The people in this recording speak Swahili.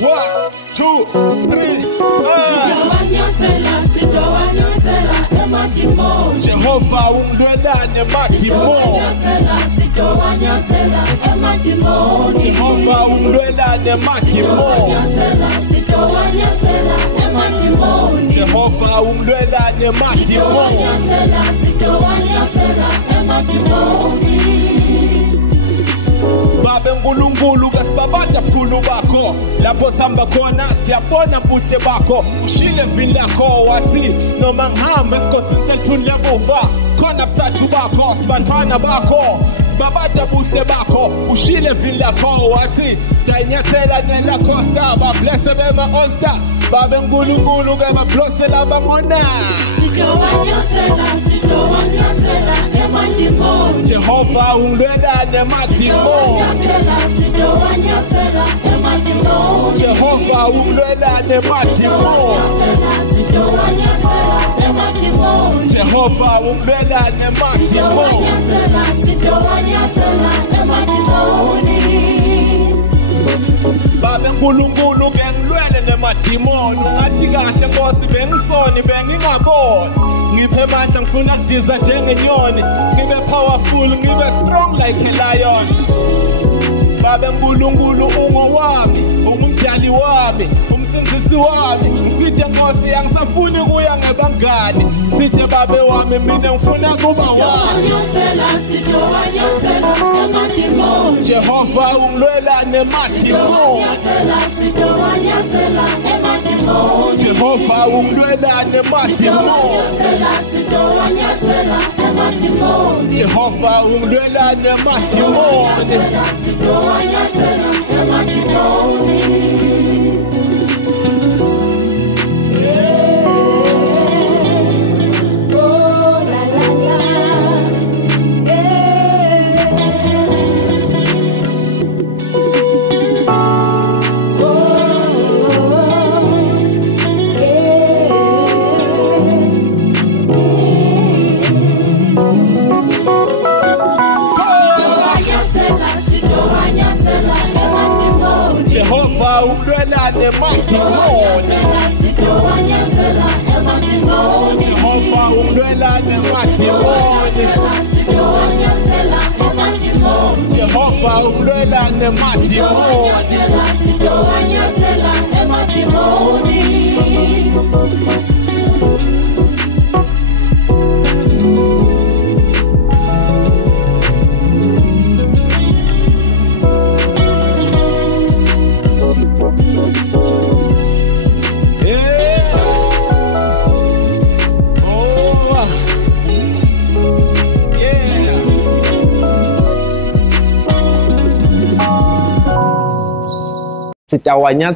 1, 2, 3. Jehova ungdwelane matimo. Jehova ungdwelane matimo. Jehova ungdwelane matimo. Babe nkulunkulu kasibabada bukhulu bakho lapho sihamba khona siyabona buhle bakho ushile vini lakho wathi noma ngihamba esikhothini selithuni lamuva khona buthathu bakho sibantwana bakho babada buhle bakho ushile vini lakho wathi ngayinyathela nelakhosta bablesse bema all-star babe nkulunkulu ke bablosela abamona sitowanyathela emadimo Jehova ungdwelane matimo Jehova ungdwelane matimo Jehova ungdwelane matimo Babe nkulunkulu ke ngilwele nemadimoni ungathi kahle Nkosi bengisoni bengingaboni ngiphe amandla ngifuna kudiza njengenyoni ngibe powerful ngibe strong like a lion Babe nkulunkulu ungowami ungumdali wami umsindisi wami ngisithe Nkosi angisafuni kuya ngebangani sithe babe wami mina ngifuna kuba wami Jehova ungilwelane emadimo Jehova ungilwelane emadimo Jehova ungilwelane emadimo Jehova ungilwelane emadimo Jehova ungilwelane emadimo Jehova ungilwelane emadimo Sitawanya